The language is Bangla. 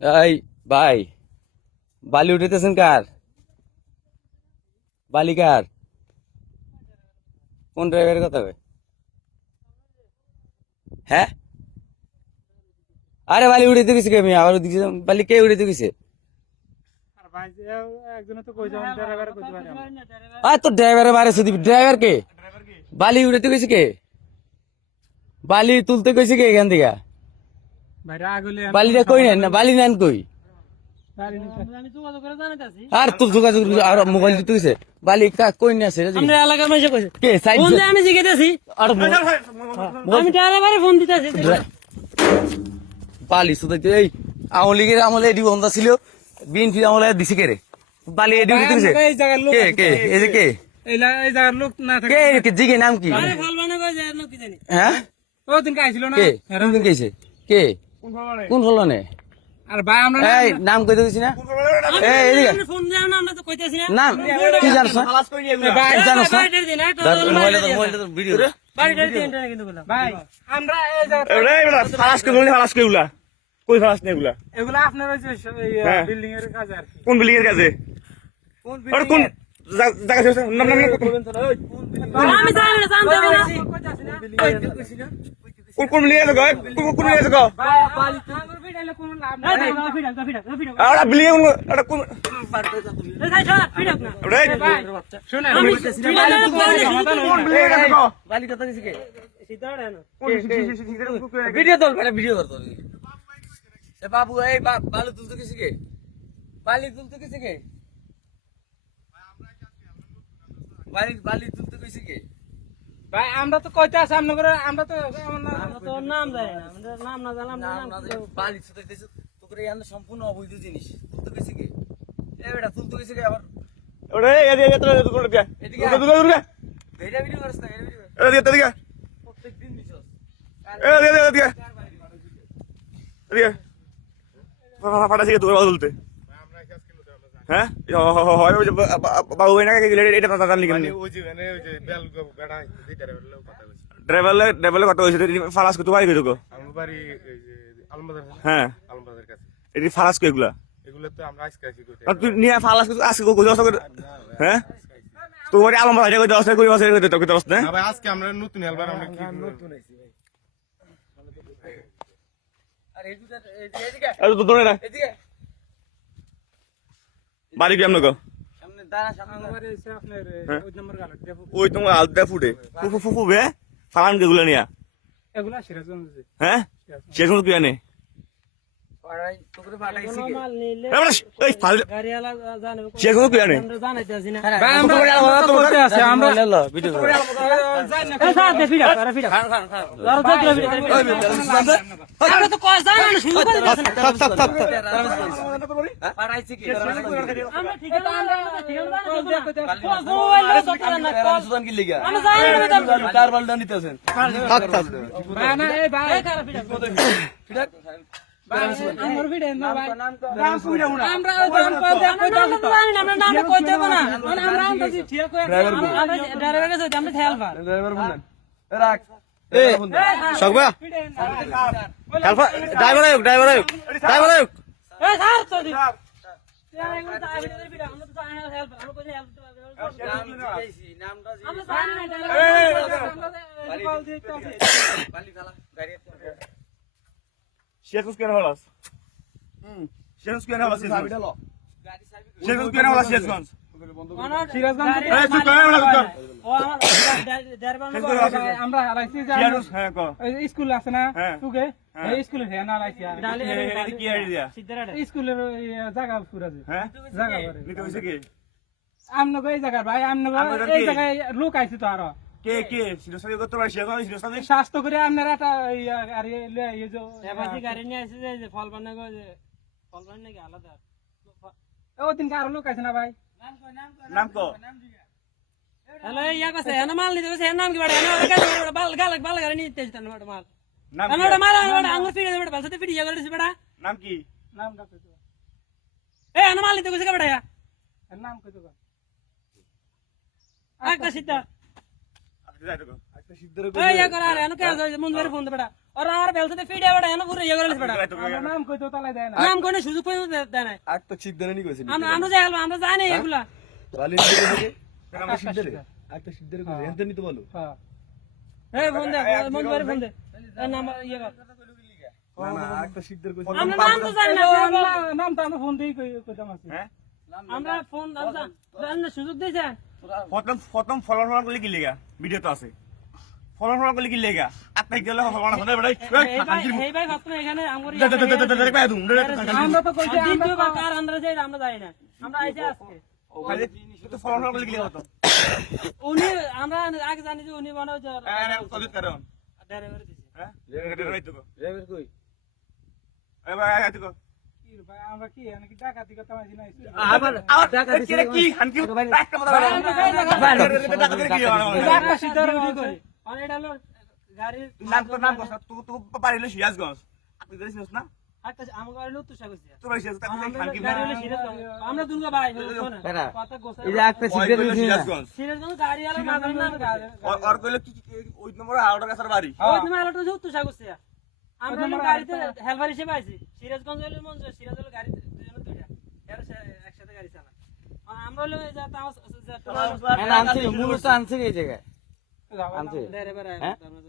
এই ভাই বালি উঠেতেছেন কার? বালি কার? কোন ড্রাইভারের কথা কয়? হ্যাঁ? আরে বালি উড়িতে গেছে কে আমি আবার ওদিকে যাম। বালি কে উড়িতে গেছে আর তো ড্রাইভারের মারে শুধু ড্রাইভার কে? বালি উড়িতে গেছে কে? বালি তুলতে কইছে কে এখান থেকে? বালিটা কই নেন? না বালি নেন কই? আর তোর যোগাযোগ আর মোবাইল দিতে গেছে বালি কই নিয়ে আসে আমরা এলাকার মানুষে কইছে কে সাইড ফোন আমি জিজ্ঞেসি। আর আমি ড্রাইভারে ফোন দিতেছি বালি শুধু এই আওয়ামী লীগের আমলে এডি বন্ধ ছিল বিএনপি আমলে দিছে কে রে? বালি এডি দিতে গেছে কে কে? এই যে কে? এই জায়গার লোক না থাকে। কে কে জিগে নাম কি? আরে জানি? হ্যাঁ? ও দিন আইছিল না? কে? কোন দিন কইছে কে? কোন ফলনে আর ভাই আমরা এই নাম কইতে দিছি না এই এদিকে ফোন দেও না আমরা তো কইতেছি না নাম কি জানোস ভাই জানোস না দিন একটা ধর, মোবাইলে তো মোবাইলে তো ভিডিও বাড়িটার দিন এটা কিন্তু বললাম ভাই আমরা এই জায়গা ফালাস করে বলি ফালাস করে এগুলা কই ফালাস নেই এগুলা এগুলো আপনার ওই হ্যাঁ। বিল্ডিং এর কাজ আর কোন বিল্ডিং এর কাছে আর কোন জায়গা নাম নাম নাম আমি জানি না জানতে হবে না কোন কোন এর কাছে কোন কোন কাছে ভাই আমার ভিড়াইলে কোনো আর কোন শুনে কোন বিল্ডিং এর বালি কথা দিছি কে? ভিডিও তোল বেটা ভিডিও কর এ বাবু এই বালু তুলতে গেছে কে? বালি তুলতে গেছে কে? বালি বালি তুলতে গেছে কে? ভাই আমরা তো কইতে আছে আমরা করে আমরা তো আমার না- আমরা তো নাম জানি না আমাদের নাম না জানলাম নাম বালি তুলতে গেছে তোকে এই আন্না সম্পূর্ণ অবৈধ জিনিস তুলতে গেছে কে এ বেটা তুলতে গেছে কে আবার ওরে এ দে এত এত করে দিয়া এদিকে দুর্গা দুর্গা ভিডিও ভিডিও করছ না ভিডিও এ এত প্রত্যেকদিন দিছস এ দে দে দিকে দিকে ফাটা দুর্গা বলতে হ্যাঁ হয় বাবু ভাই না এটা জানলি কেন ড্রাইভার ড্রাইভার কথা হয়েছে ফালাস করতে পারি কইতো এই যে আলমবাজার না? হ্যাঁ তুই নিয়ে ফালাস হ্যাঁ তো না আজকে আমরা নতুন নতুন এই এদিকে বাড়ি কেমন গো এসে আপনার ওই তোমার আলদা ফুটে। ফুফু ফুফু বে ফালান কেগুলা নিয়া। সিরাজগঞ্জ হ্যাঁ? মতো কি আনে? আমরা মানে রাখ। ড্রাইভার আয়ুক ড্রাইভার আয়ুক ড্রাইভার আয়ুক এই স্যার তো দি আমরা তো জানি না হেল্প আমরা কই হেল্প নাম দিয়েছি নামটা আমরা জানি না বালি খালা গাড়ি শেষ কেন হলাস শেষ কেন হলাস শেষ গাড়ি সার্ভিস শেষ কেন হলাস শেষ গঞ্জ সিরাজগঞ্জ আমার হারাইছি স্কুল আছে না। তুকে স্কুলে হ্যাঁ না স্কুলের জায়গা পুরা জায়গা আমনগো এই জায়গা ভাই আমনগো এই জায়গায় লোক আইছে তো আরও। কে কে? শিরসাদি করতে পারি শেষ হয় শিরসাদি স্বাস্থ্য করে আপনার একটা এই আর এই যে এবারে গাড়ি নিয়ে আসছে যে ফল বানাগো যে ফল বানাই নাকি আলাদা? ও দিন কারও লোক আছে না ভাই? নাম কো নাম কি নাম কি নামটা কইতো এ এনা মাল নিতে গেছে বড়া এর নাম কইতো একটা সিদ্ধা আচ্ছা যাই তো এই ইয়া করা এনা কে আছে মন ধরে ফোন দে বড়া আর আর বেল সাথে ফিরে বড়া এনা পুরো ইয়া করে বড়া আমার নাম কইতো তালাই দেয় না নাম কোনে সুযোগ পাই দেয় না একটা সিদ্ধারে নি কইছে আমরা আমরা যাই আমরা জানি এগুলা একটা সিদ্ধারে একটা সিদ্ধারে কইছে এনতে নিতে বলো হ্যাঁ এই ফোন দে মন ধরে ফোন দে এর ইয়া কর না না একটা সিদ্ধারে কইছে আমরা নাম তো জানি না আমরা ফোন দিয়ে কই- কইতাম আছি হ্যাঁ আমরা ফোন আমরা জানি সুযোগ দিয়েছে প্রথম প্রথম ফলন ফলন করলে কি লেগা ভিডিও তো আছে ফলন ফলন করলে কি লেগা আপনি গেলে ফলন হতে বেড়াই এই ভাই এই এখানে আমগরি আমরা তো কইছি আমরা কার আন্দারে যাই আমরা যাই না আমরা আইছে আজকে উনি আমরা আগে জানি যে উনি বানাও হ্যাঁ গাড়ির নাম তো নাম কথা তুই তুই পারিলে সিরাজগঞ্জ আপনি না গাড়ি গাড়ি আমরা গাড়ি গাড়ি। গাড়িতে হেলপার হিসেবে আইছি সিরাজগঞ্জ হলো মন সিরাজ হলো গাড়িতে দুজনে দুইটা একসাথে গাড়ি চালা আমরা হলো এই আনছি মূলত আনছি এই জায়গায়। আনছি। হ্যাঁ? আমরা